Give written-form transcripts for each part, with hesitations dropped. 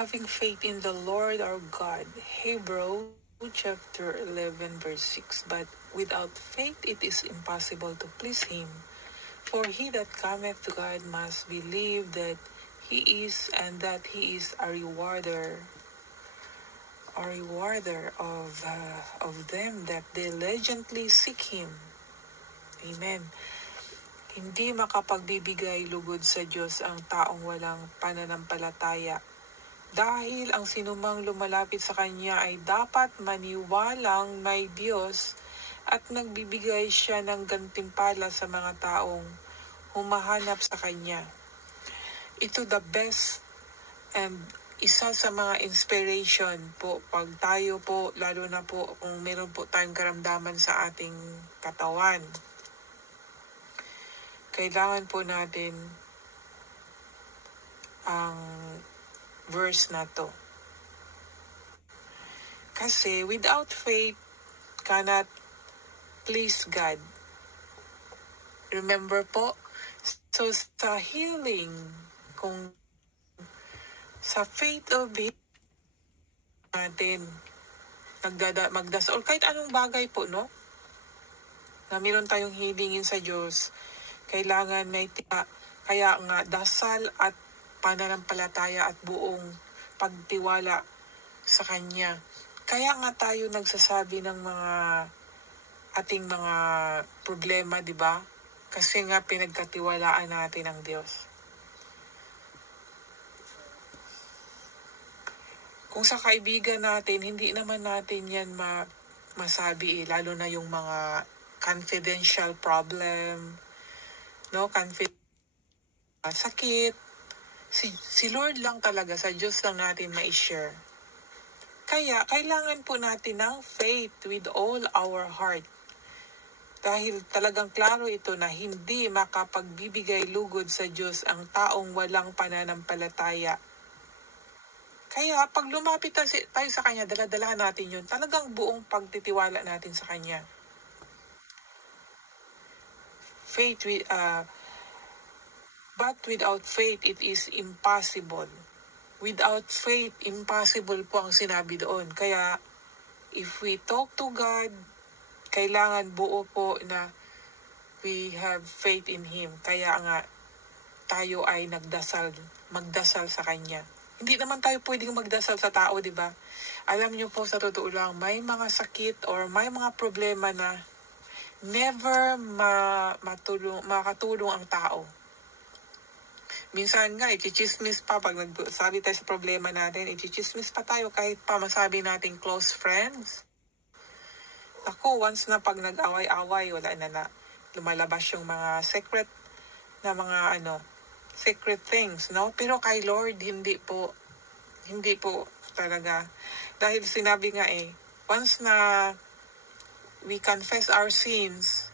having faith in the Lord our God. Hebrews chapter 11 verse 6. But without faith it is impossible to please Him. For he that cometh to God must believe that He is, and that He is a rewarder of them that diligently seek Him. Amen. Hindi makapagbibigay lugod sa Diyos ang taong walang pananampalataya. Dahil ang sinumang lumalapit sa Kanya ay dapat maniwalang may Diyos at nagbibigay Siya ng gantimpala sa mga taong humahanap sa Kanya. Ito the best and isa sa mga inspiration po pag tayo po, lalo na po kung meron po tayong karamdaman sa ating katawan. Kailangan po natin ang verse na to. Kasi without faith cannot please God. Remember po, so sa healing, kung sa faith of natin, magdasal, kahit anong bagay po, no? Na meron tayong hilingin sa Diyos, kailangan may kaya nga dasal at pananampalataya at buong pagtiwala sa Kanya. Kaya nga tayo nagsasabi ng mga ating mga problema, di ba? Kasi nga pinagkatiwalaan natin ang Diyos. Kung sa kaibigan natin, hindi naman natin yan masabi lalo na yung mga confidential problem, no? Sakit. Si Lord lang talaga, sa Diyos lang natin ma-share. Kaya, kailangan po natin ng faith with all our heart. Dahil talagang klaro ito na hindi makapagbibigay lugod sa Diyos ang taong walang pananampalataya. Kaya, pag lumapit tayo sa Kanya, dala-dala natin yun. Talagang buong pagtitiwala natin sa Kanya. Faith with, but without faith, it is impossible. Without faith, impossible po ang sinabi doon. Kaya, if we talk to God, kailangan buo po na we have faith in Him. Kaya nga, tayo ay magdasal sa Kanya. Hindi naman tayo pwedeng magdasal sa tao, di ba? Alam niyo po, sa totoo lang, may mga sakit or may mga problema na never makatulong ang tao. Minsan nga, i-chismis pa pag nagsabi tayo sa problema natin, i-chismis pa tayo kahit pa masabi natin close friends. Ako, once na pag nag-away-away, wala na lumalabas yung mga secret things, no? Pero kay Lord, hindi po talaga. Dahil sinabi nga once na we confess our sins,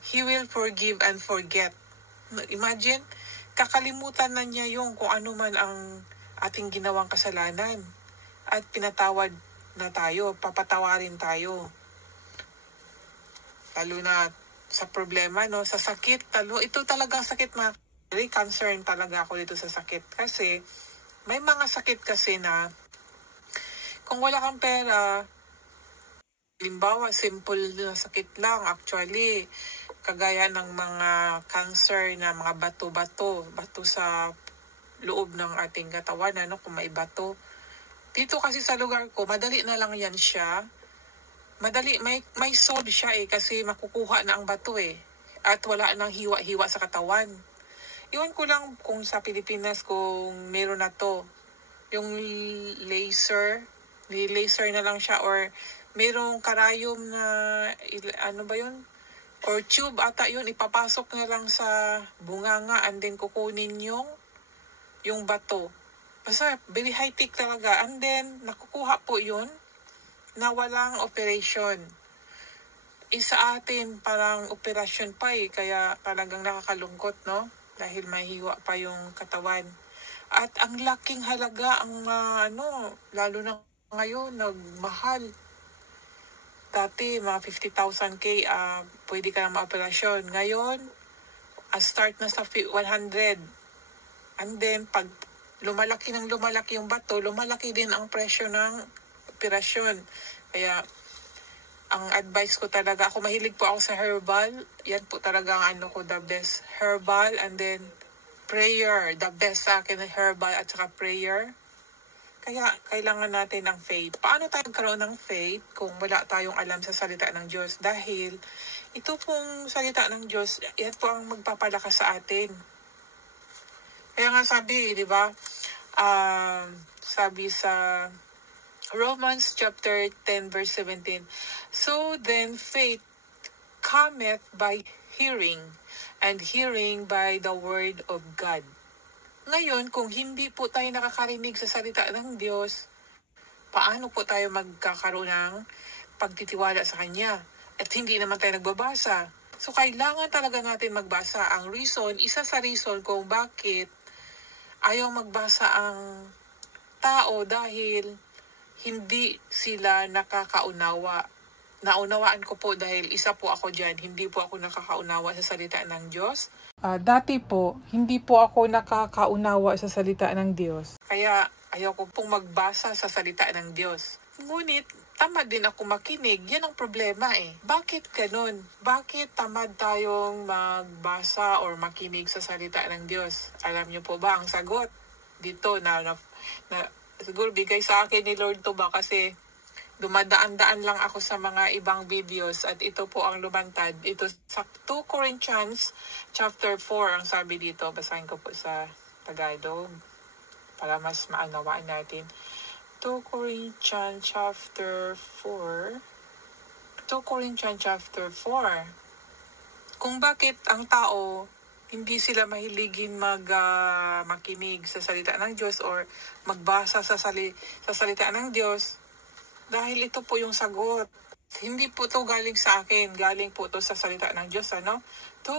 He will forgive and forget. Imagine, kakalimutan na niya yung kung ano man ang ating ginawang kasalanan. At pinatawad na tayo, papatawarin tayo. Lalo na sa problema, no? Sa sakit, ito talagang sakit, very concerned talaga ako dito sa sakit. Kasi, may mga sakit kasi na, kung wala kang pera, halimbawa, simple na sakit lang, actually, kagaya ng mga cancer na mga bato sa loob ng ating katawan, kung may bato. Dito kasi sa lugar ko, madali na lang yan siya. Madali, may solve siya kasi makukuha na ang bato At wala nang hiwa-hiwa sa katawan. Iwan ko lang kung sa Pilipinas kung meron na to. Yung laser na lang siya, or merong karayom na, or tube ata yun, ipapasok na lang sa bunganga and then kukunin yung bato. Basta very high-tech talaga. And then, nakukuha po yun na walang operation. Isa atin parang operasyon pa kaya talagang nakakalungkot, no? Dahil may hiwa pa yung katawan. At ang laking halaga ang lalo na ngayon, nagmahal. Dati, mga 50,000 pwede ka na ma-operasyon. Ngayon, start na sa 100. And then, pag lumalaki ng lumalaki yung bato, lumalaki din ang presyo ng operasyon. Kaya, ang advice ko talaga, ako mahilig po ako sa herbal. Yan po talaga ang ano ko, the best. Herbal and then prayer. The best sa akin herbal at saka prayer. Kaya kailangan natin ng faith. Paano tayo magkaroon ng faith kung wala tayong alam sa salita ng Diyos? Dahil ito pong salita ng Diyos, yan po ang magpapalakas sa atin. Kaya nga sabi, di ba? Sabi sa Romans chapter 10 verse 17, so then faith cometh by hearing, and hearing by the word of God. Ngayon, kung hindi po tayo nakakarinig sa salita ng Diyos, paano po tayo magkakaroon ng pagtitiwala sa Kanya? At hindi naman tayo nagbabasa. So, kailangan talaga natin magbasa. Ang reason, isa sa reason kung bakit ayaw magbasa ang tao dahil hindi sila nakakaunawa. Naunawaan ko po dahil isa po ako dyan. Hindi po ako nakakaunawa sa salita ng Diyos. Dati po, hindi po ako nakakaunawa sa salita ng Diyos. Kaya ayaw ko pong magbasa sa salita ng Diyos. Ngunit, tamad din ako makinig. Yan ang problema eh. Bakit ganun? Bakit tamad tayong magbasa or makinig sa salita ng Diyos? Alam niyo po ba ang sagot? Dito na siguro bigay sa akin ni Lord to ba kasi dumadaan-daan lang ako sa mga ibang videos at ito po ang lumantad. Ito sa 2 Corinthians chapter 4 ang sabi dito. Basahin ko po sa Tagalog para mas maunawaan natin. 2 Corinthians chapter 4. 2 Corinthians chapter 4. Kung bakit ang tao hindi sila mahiligin makinig sa salita ng Diyos or magbasa sa salita ng Diyos. Dahil ito po yung sagot. Hindi po to galing sa akin. Galing po to sa salita ng Diyos. 2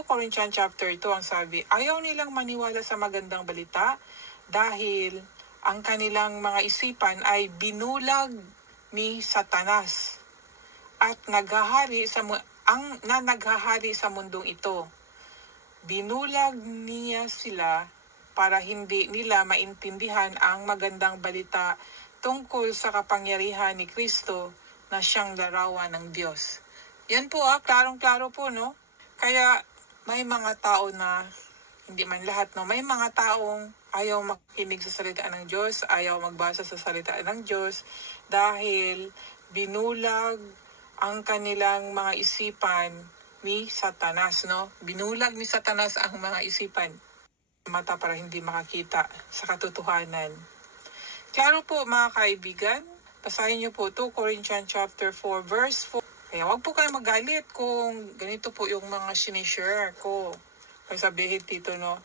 Corinthians chapter 2 ang sabi, ayaw nilang maniwala sa magandang balita dahil ang kanilang mga isipan ay binulag ni Satanas at naghahari sa mundong ito. Binulag niya sila para hindi nila maintindihan ang magandang balita tungkol sa kapangyarihan ni Kristo na siyang larawan ng Diyos. Yan po klarong-klaro po, no? Kaya may mga tao na, hindi man lahat, no? May mga taong ayaw makinig sa salita ng Diyos, ayaw magbasa sa salita ng Diyos dahil binulag ang kanilang mga isipan ni Satanas, no? Binulag ni Satanas ang mga isipan. Mata para hindi makakita sa katotohanan. Klaro po mga kaibigan, basahin niyo po 2 Corinthians chapter 4 verse 4. Kaya wag po kayo magalit kung ganito po yung mga sinishare ko. Kaya sabihin dito, no,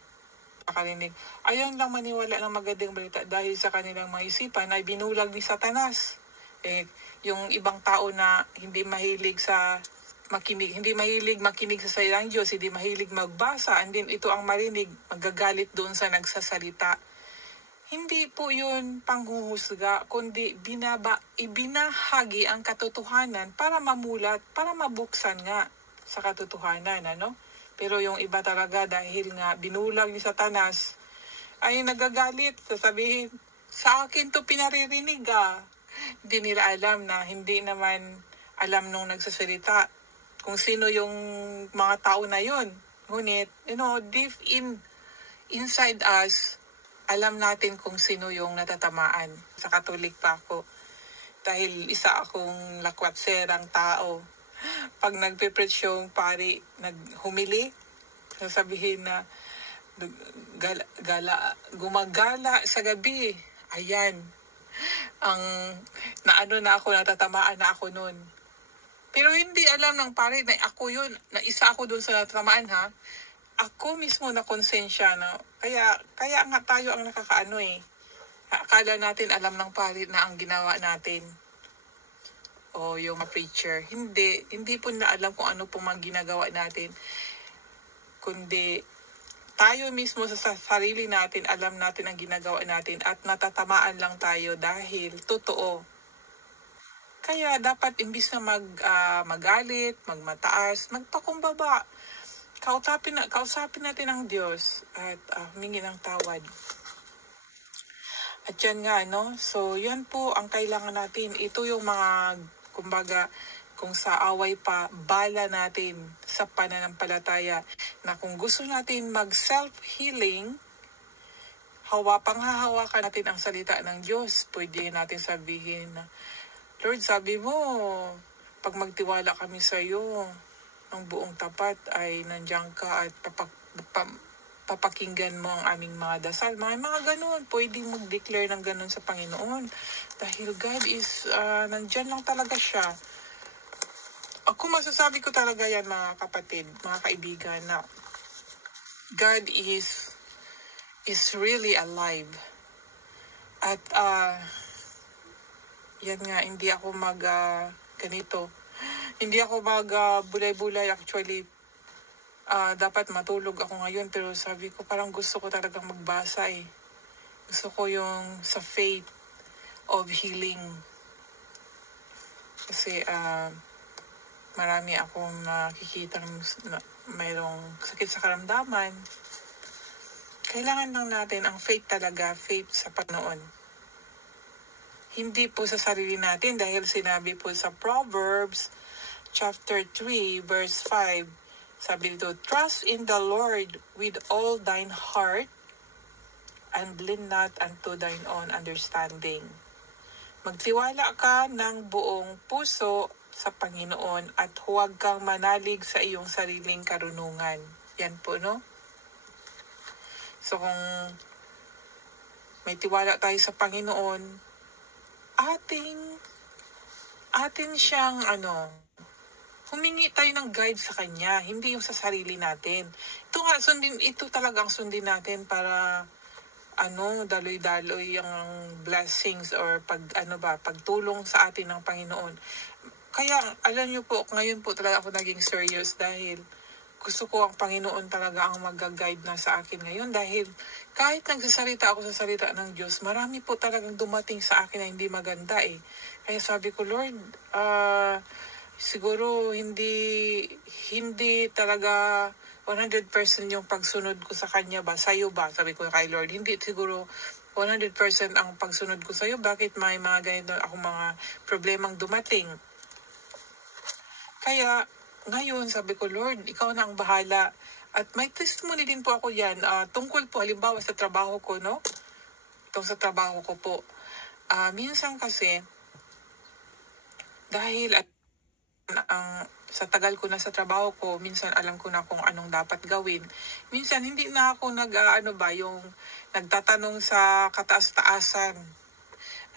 nakarinig. Ayaw lang maniwala ng magandang balita dahil sa kanilang mga isipan ay binulag ni Satanas. Yung ibang tao na hindi mahilig makinig sa salita ng Diyos, hindi mahilig magbasa, and then ito ang marinig, magagalit doon sa nagsasalita. Hindi po yun panghuhusga, kundi ibinahagi ang katotohanan para mamulat, para mabuksan nga sa katotohanan, ano? Pero yung iba talaga dahil nga binulag ni Satanas, ay nagagalit, sasabihin, sa akin to pinaririnig Hindi nila alam na hindi naman alam nung nagsasalita kung sino yung mga tao na yun. Ngunit, deep inside us, alam natin kung sino yung natatamaan. Sa Katolik pa ako. Dahil isa akong lakwatserang tao. Pag nagpe-preach yung pari, naghumili, sasabihin na gumagala sa gabi. Ayan. Natatamaan na ako nun. Pero hindi alam ng pari na ako yun, na isa ako dun sa natatamaan Ako mismo na konsensya, no? Kaya nga tayo ang nakakaano Akala natin alam ng pari na ang ginawa natin. O yung preacher. Hindi po na alam kung ano po mang ginagawa natin. Kundi tayo mismo sa sarili natin, alam natin ang ginagawa natin at natatamaan lang tayo dahil totoo. Kaya dapat imbis na magalit, magmataas, magpakumbaba. Kausapin natin ang Diyos at humingi ng tawad. At yan nga, no? So, yan po ang kailangan natin. Ito yung mga, kumbaga, kung sa away pa, bala natin sa pananampalataya na kung gusto natin mag-self-healing, panghahawakan natin ang salita ng Diyos. Pwede natin sabihin na, Lord, sabi mo, pag magtiwala kami sa iyo, ang buong tapat ay nandiyan ka at papakinggan mo ang aming mga dasal. Mga ganun, pwedeng mag-declare ng ganun sa Panginoon. Dahil God is, nandyan lang talaga siya. Ako masasabi ko talaga yan mga kapatid, mga kaibigan, na God is really alive. At yan nga, hindi ako ganito. Hindi ako bulay-bulay. Actually, dapat matulog ako ngayon, pero sabi ko parang gusto ko talagang magbasa eh. Gusto ko yung sa faith of healing. Kasi marami akong nakikita mayroong sakit sa karamdaman. Kailangan lang natin ang faith talaga, faith sa Panginoon. Hindi po sa sarili natin dahil sinabi po sa Proverbs chapter 3 verse 5, sabi dito, trust in the Lord with all thine heart and lean not unto thine own understanding. Magtiwala ka ng buong puso sa Panginoon at huwag kang manalig sa iyong sariling karunungan. Yan po, no? So kung may tiwala tayo sa Panginoon, atin siyang humingi tayo ng guide sa Kanya, hindi yung sa sarili natin. Ito talagang sundin natin para daloy-daloy ang blessings or pagtulong sa atin ng Panginoon. Kaya alam niyo po, ngayon po talaga ako naging serious dahil gusto ko ang Panginoon talaga ang mag-guide na sa akin ngayon dahil kahit nagsasalita ako sa salita ng Diyos, marami po talagang dumating sa akin na hindi maganda eh. Kaya sabi ko, Lord, siguro hindi talaga 100% yung pagsunod ko sa Kanya ba? Sa'yo ba? Sabi ko kay Lord, hindi siguro 100% ang pagsunod ko sa'yo. Bakit may mga ganito akong mga problemang dumating? Kaya ngayon, sabi ko, Lord, ikaw na ang bahala. At may testimony din po ako yan. Tungkol po, halimbawa sa trabaho ko, no? Itong sa trabaho ko po. Minsan kasi, dahil sa tagal ko na sa trabaho ko, minsan alam ko na kung anong dapat gawin. Minsan hindi na ako yung nagtatanong sa kataas-taasan.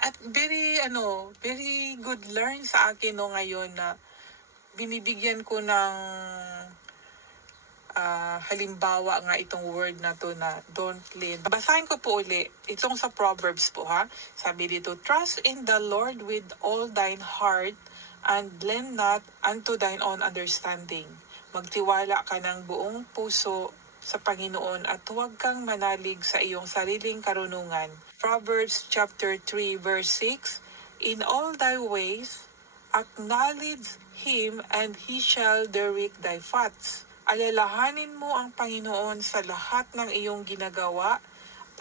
At very good learn sa akin ngayon na binibigyan ko ng halimbawa nga itong word na to na don't lean. Basahin ko po uli. Itong sa Proverbs po ha. Sabi dito, trust in the Lord with all thine heart and lean not unto thine own understanding. Magtiwala ka ng buong puso sa Panginoon at huwag kang manalig sa iyong sariling karunungan. Proverbs chapter 3 verse 6, in all thy ways acknowledge Him and He shall direct thy paths. Alalahanin mo ang Panginoon sa lahat ng iyong ginagawa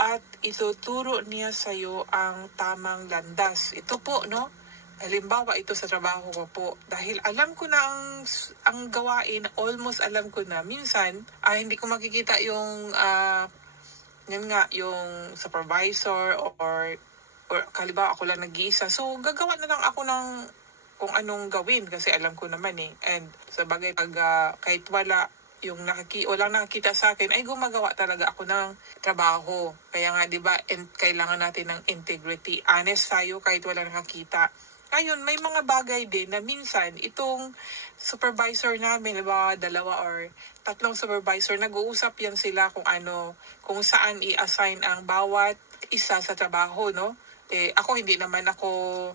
at ituturo niya sa iyo ang tamang landas. Ito po, no? Halimbawa, ito sa trabaho ko po. Dahil alam ko na ang gawain, almost alam ko na. Minsan, hindi ko makikita yung, yung supervisor or halimbawa ako lang nag-iisa. So, gagawa na lang ako ng kung anong gawin kasi alam ko naman eh. And sa bagay, kahit walang nakakita sa akin, ay gumagawa talaga ako ng trabaho. Kaya nga, di ba, kailangan natin ng integrity. Honest tayo kahit walang nakakita. Ngayon, may mga bagay din na minsan, itong supervisor namin, diba, 2 or 3 supervisor, nag-uusap yan sila kung saan i-assign ang bawat isa sa trabaho, no? Ako, hindi naman ako,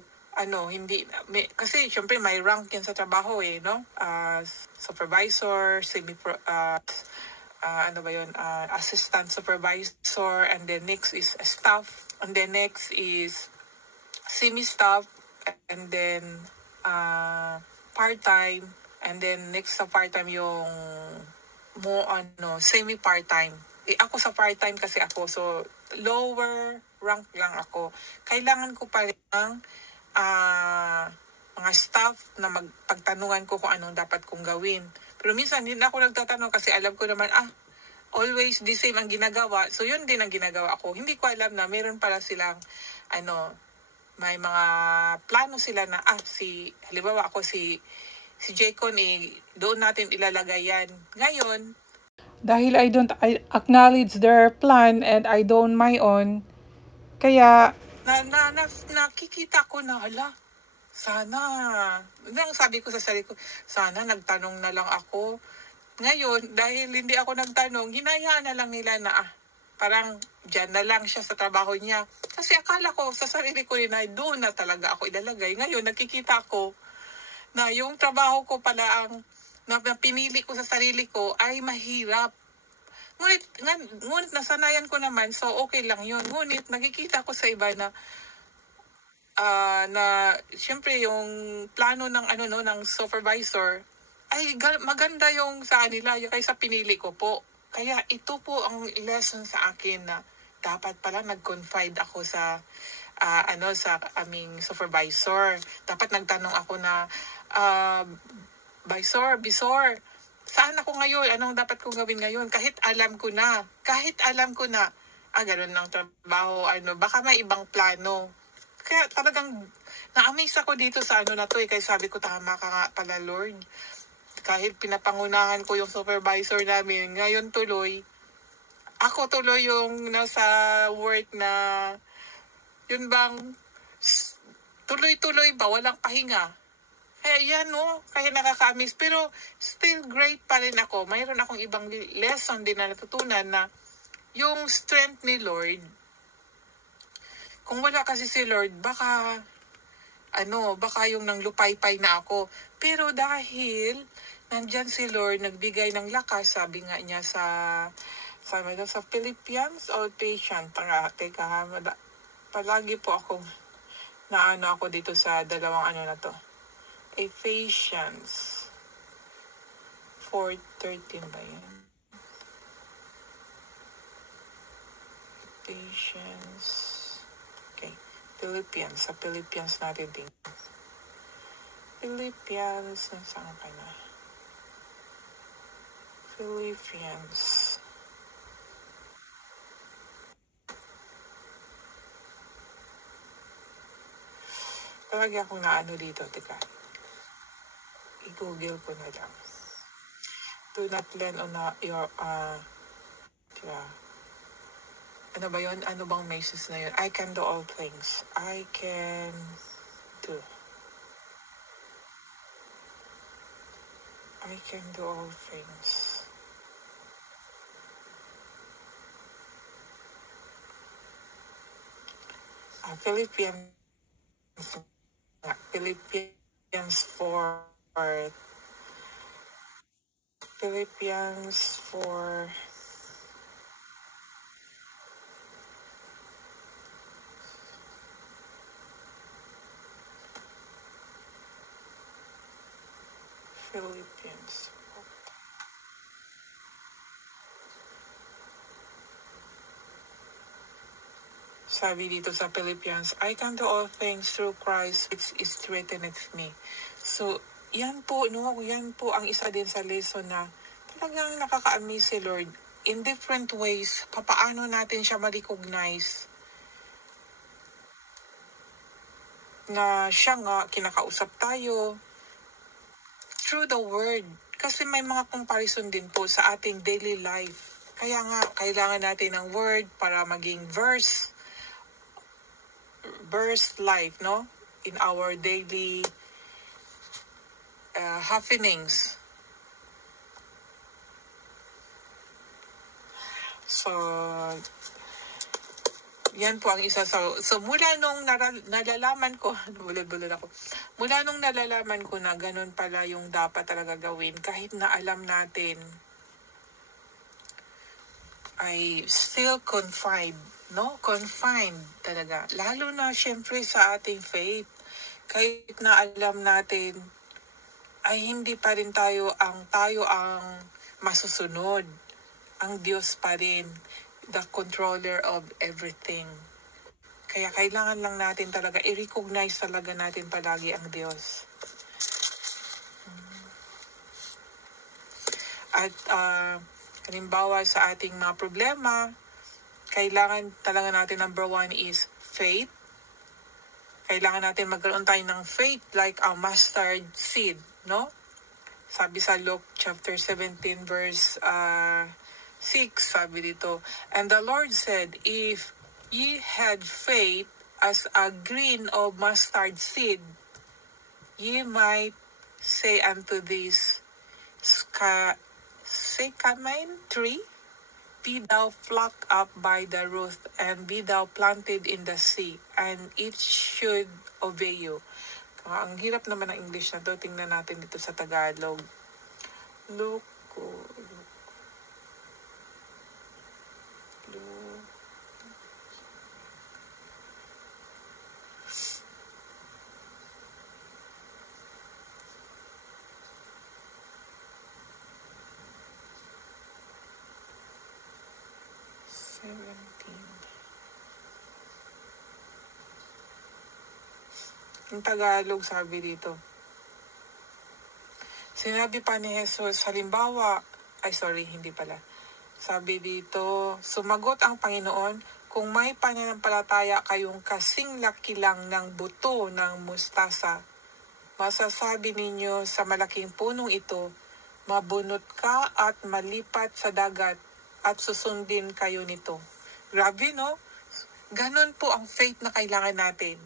kasi syempre may rank yan sa trabaho eh, no? Supervisor, assistant supervisor, and then next is staff, and then next is semi-staff, and then part-time, and then next sa part-time yung semi-part-time. Ako sa part-time kasi ako, so lower rank lang ako. Kailangan ko pa rin ng mga staff na magpagtanungan ko kung anong dapat kong gawin. Pero minsan hindi na ako nagtatanong kasi alam ko naman, always the same ang ginagawa. So yun din ang ginagawa ko. Hindi ko alam na meron pala silang, may mga plano sila na, halimbawa ako si Jaycon, doon natin ilalagay yan. Ngayon, dahil I don't acknowledge their plan and I don't my own, kaya nakikita ko na, sana, sabi ko sa sarili ko, sana nagtanong na lang ako. Ngayon, dahil hindi ako nagtanong, hinayaan na lang nila na, parang dyan na lang siya sa trabaho niya. Kasi akala ko sa sarili ko na doon na talaga ako ilalagay. Ngayon, nakikita ko na yung trabaho ko pala ang na pinili ko sa sarili ko ay mahirap. Ngunit nasanayan ko naman, so okay lang yun. Ngunit nakikita ko sa iba na syempre yung plano ng ng supervisor ay maganda yung sa kanila kaysa pinili ko po. Kaya ito po ang lesson sa akin na dapat pala nag-confide ako sa sa aming supervisor. Dapat nagtanong ako na Bisor, saan ako ngayon? Anong dapat kong gawin ngayon? Kahit alam ko na, ganun ng trabaho, baka may ibang plano. Kaya talagang na-amaze ako dito sa na to kaya sabi ko, tama ka nga pala, Lord. Kahit pinapangunahan ko yung supervisor namin, ngayon ako tuloy yung nasa work na, yun bang, tuloy-tuloy ba, walang pahinga. Kaya yan, kaya nakaka-amaze. Pero still great pa rin ako. Mayroon akong ibang lesson din na natutunan na yung strength ni Lord, kung wala kasi si Lord, baka yung nanglupaypay na ako. Pero dahil nandyan si Lord, nagbigay ng lakas, sabi nga niya sa Philippians, all patient. Teka, palagi po ako ako dito sa dalawang na to. Ephesians 4:13 ba yan? Ephesians. Okay. Philippians. Sa Philippians natin din. Philippians. Nasaan ka na? Philippians. Palagi akong dito. Teka. I-google ko na lang. Do not lend on your, ano ba yun? Ano bang message na yun? I can do all things. I can do all things. Philippians 4. Philippians 4. Philippians. Sabi dito sa Philippians, I can do all things through Christ which is strengtheneth me. So, yan po ang isa din sa lesson na talagang nakaka-amaze si Lord. In different ways, papaano natin siya ma-recognize na siya nga, kinakausap tayo through the word. Kasi may mga comparison din po sa ating daily life. Kaya nga, kailangan natin ng word para maging verse life, no? In our daily happenings. So, yan po ang isa. So mula nung nalalaman ko, bulol-bulol ako. Mula nung nalalaman ko na ganun pala yung dapat talaga gawin, kahit na alam natin, I still confined talaga. Lalo na syempre sa ating faith. Kahit na alam natin, ay hindi pa rin tayo ang masusunod. Ang Diyos pa rin, the controller of everything. Kaya kailangan lang natin talaga, i-recognize talaga natin palagi ang Diyos. At halimbawa sa ating mga problema, kailangan talaga natin, number 1 is faith. Kailangan natin magkaroon tayo ng faith like a mustard seed, no? Sabi sa Luke chapter 17 verse 6, sabi dito, "And the Lord said, if ye had faith as a grain of mustard seed, ye might say unto this sycamine tree, be thou plucked up by the root, and be thou planted in the sea, and it should obey you." Ang hirap naman ng English na to. Tingnan natin dito sa Tagalog. Look. 17. Yung Tagalog sabi dito. Sinabi pa ni Jesus, halimbawa, hindi pala. Sabi dito, sumagot ang Panginoon, kung may pananampalataya kayong kasing laki lang ng buto ng mustasa, masasabi ninyo sa malaking punong ito, mabunot ka at malipat sa dagat at susundin kayo nito. Grabe, no? Ganon po ang faith na kailangan natin.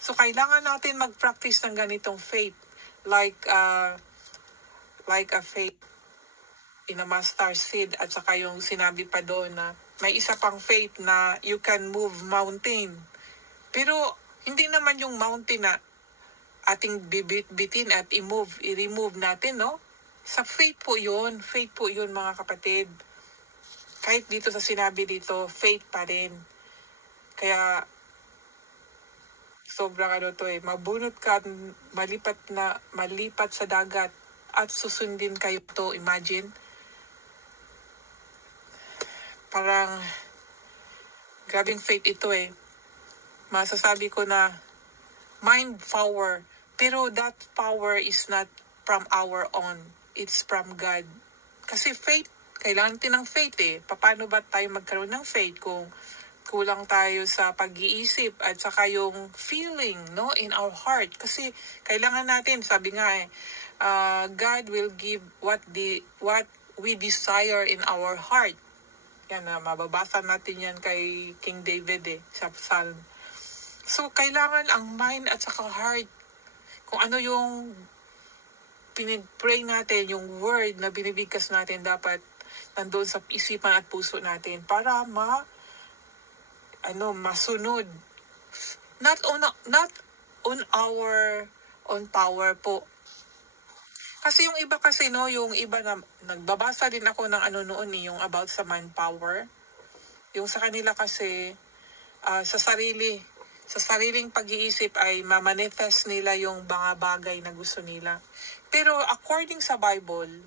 So, kailangan natin mag-practice ng ganitong faith. Like a faith in a mustard seed. At saka yung sinabi pa doon na may isa pang faith na you can move mountain. Pero, hindi naman yung mountain na ating bibitin at i-remove natin, no? Sa faith po yun. Faith po yun, mga kapatid. Kahit dito sa sinabi dito, faith pa rin. Kaya, sobrang mabunot ka, malipat sa dagat at susundin kayo to. Imagine, parang grabing faith ito masasabi ko na mind power, pero that power is not from our own, it's from God. Kasi faith, kailangan din ng faith Paano ba tayo magkaroon ng faith kung kulang tayo sa pag-iisip at saka yung feeling, no, in our heart? Kasi kailangan natin, sabi nga God will give what we desire in our heart. Yan mababasa natin yan kay King David sa Psalm. So kailangan ang mind at saka heart, kung ano yung pinipray natin, yung word na binibigkas natin, dapat nandoon sa isipan at puso natin para masunod. Not on our own power po. Kasi yung iba yung iba na nagbabasa din ako ng noon yung about sa manpower. Yung sa kanila kasi sa sariling pag-iisip ay ma-manifest nila yung mga bagay na gusto nila. Pero according sa Bible,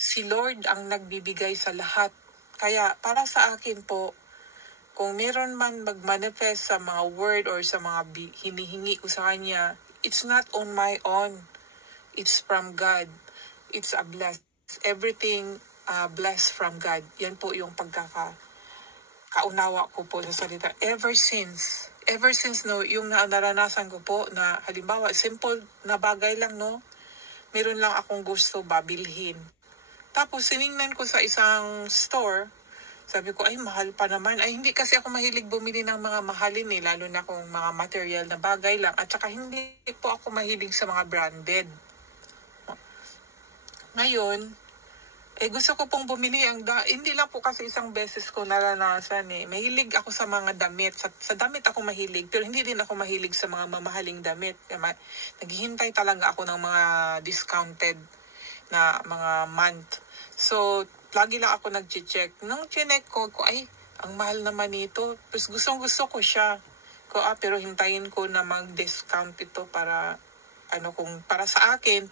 si Lord ang nagbibigay sa lahat. Kaya para sa akin po, kung meron man mag-manifest sa mga word or sa mga hinihingi ko sa Kanya, it's not on my own. It's from God. It's a blessed. Everything blessed from God. Yan po yung kaunawa ko po sa salita. Ever since yung naranasan ko po na halimbawa, simple na bagay lang, no? Meron lang akong gusto babilhin. Tapos siningnan ko sa isang store, sabi ko, ay mahal pa naman. Ay hindi kasi ako mahilig bumili ng mga mahalin lalo na kung mga material na bagay lang. At saka hindi po ako mahilig sa mga branded. Ngayon, gusto ko pong bumili hindi lang po kasi isang beses ko naranasan Mahilig ako sa mga damit. Sa damit ako mahilig, pero hindi din ako mahilig sa mga mamahaling damit. Naghihintay talaga ako ng mga discounted na mga month. So, lagi lang ako nag-check. Nung chinek ko, ay, ang mahal naman ito. Tapos gusto ko siya. Pero hintayin ko na mag-discount ito para kung para sa akin,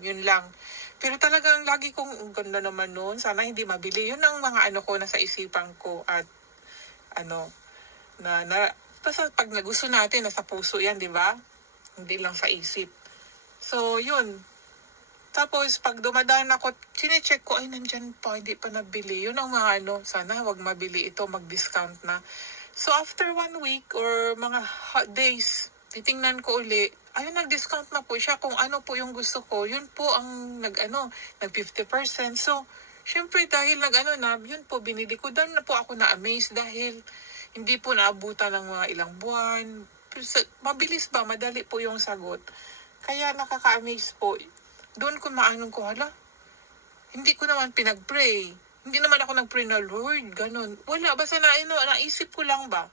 yun lang. Pero talagang lagi kong ganda naman noon, sana hindi mabili. Yun ang mga ko nasa isipan ko. At basta pag gusto natin, nasa puso yan, di ba? Hindi lang sa isip. So, yun. Tapos, pag dumadaan ako, chinecheck ko, ay, nandyan pa, hindi pa nabili. Yun ang mga sana wag mabili ito, mag-discount na. So, after 1 week or mga days, titingnan ko uli, ayun, nag-discount na po siya. Kung ano po yung gusto ko, yun po ang nag 50%. So, syempre dahil yun po, binili ko. Doon na po ako na-amaze dahil hindi po naabutan ng mga ilang buwan. Mabilis ba? Madali po yung sagot. Kaya nakaka-amaze po. Doon ko maanong ko, hindi ko naman pinag-pray. Hindi naman ako nag-pray na, Lord, ganun. Wala, basta naisip ko lang ba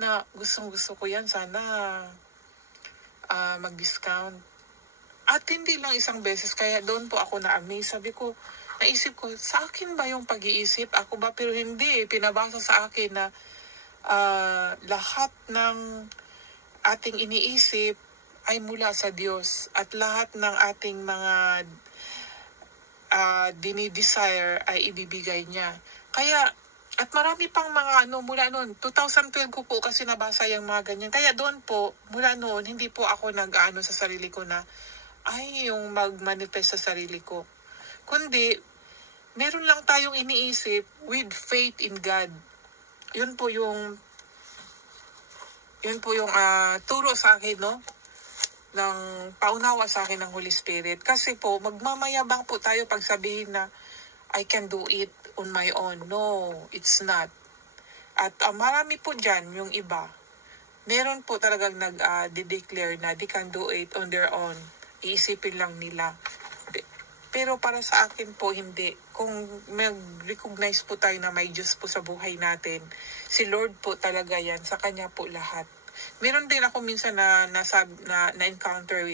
na gustong-gusto ko yan, sana mag-discount. At hindi lang isang beses, kaya doon po ako na-amaze. Sabi ko, naisip ko, sa akin ba yung pag-iisip? Ako ba? Pero hindi, pinabasa sa akin na lahat ng ating iniisip ay mula sa Diyos. At lahat ng ating mga dinidesire ay ibibigay niya. Kaya, at marami pang mga mula noon, 2012 ko po kasi nabasa yung mga ganyan. Kaya doon po, mula noon, hindi po ako sa sarili ko na, ay, yung mag-manifest sa sarili ko. Kundi, meron lang tayong iniisip with faith in God. Yun po yung turo sa akin, ng paunawa sa akin ng Holy Spirit. Kasi po, magmamayabang po tayo pag sabihin na, I can do it on my own. No, it's not. At marami po dyan, yung iba, meron po talagang nag-declare na they can do it on their own. Iisipin lang nila. Pero para sa akin po, hindi. Kung mag-recognize po tayo na may Diyos po sa buhay natin, si Lord po talaga yan, sa Kanya po lahat. Meron din ako minsan na-encounter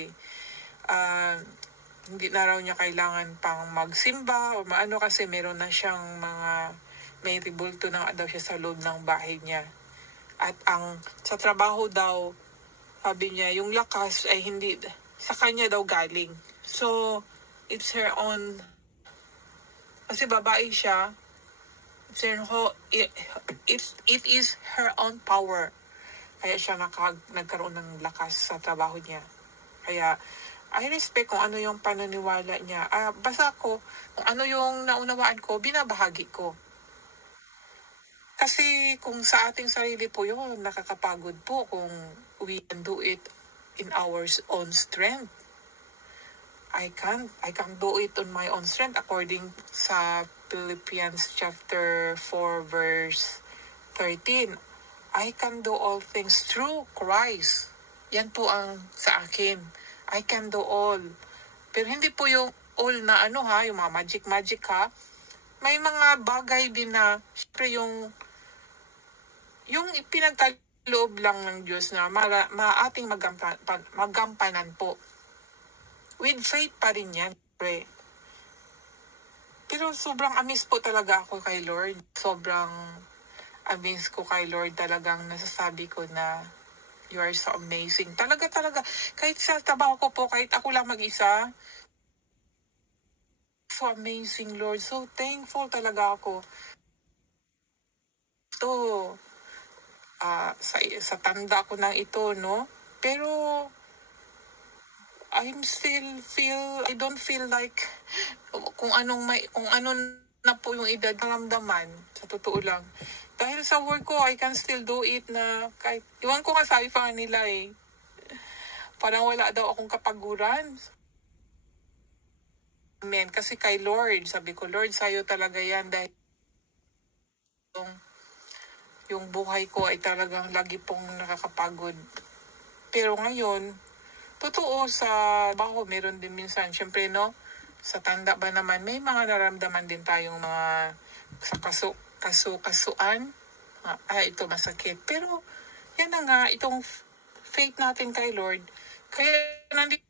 hindi na raw niya kailangan pang magsimba o kasi meron na siyang may ribulto na daw siya sa loob ng bahay niya. At sa trabaho daw, sabi niya, yung lakas ay hindi, sa kanya daw galing. So, it's her own, kasi babae siya, it is her own power. Kaya siya nagkaroon ng lakas sa trabaho niya. Kaya, I respect kung ano yung paniniwala niya. Basta ko, kung ano yung naunawaan ko, binabahagi ko. Kasi kung sa ating sarili po yun, nakakapagod po kung we can do it in our own strength. I can't do it on my own strength according sa Philippians chapter 4 verse 13. I can do all things through Christ. Yan po ang sa akin. I can do all. Pero hindi po yung all na yung mga magic ha. May mga bagay din na, syempre yung pinagkaloob lang ng Diyos na ating magampanan po. With faith pa rin yan, pre. Pero sobrang amaze po talaga ako kay Lord. Sobrang amaze ko kay Lord. Talagang nasasabi ko na you are so amazing. Talaga. Kahit sa trabaho ko po, kahit ako lang mag-isa, so amazing, Lord. So thankful talaga ako. Ito, sa tanda ko ng ito, no? Pero, I don't feel like kung ano na po yung edad naramdaman, sa totoo lang. Dahil sa work ko, I can still do it na kahit, iwan ko nga sabi pa nila parang wala daw akong kapaguran. Amen. Kasi kay Lord, sabi ko, Lord, sa'yo talaga yan dahil yung buhay ko ay talagang lagi pong nakakapagod. Pero ngayon, totoo sa baho, meron din minsan. Siyempre, sa tanda ba naman, may mga naramdaman din tayong mga sa kasuan. Ito masakit. Pero, yan na nga, itong faith natin kay Lord. Kaya, nandito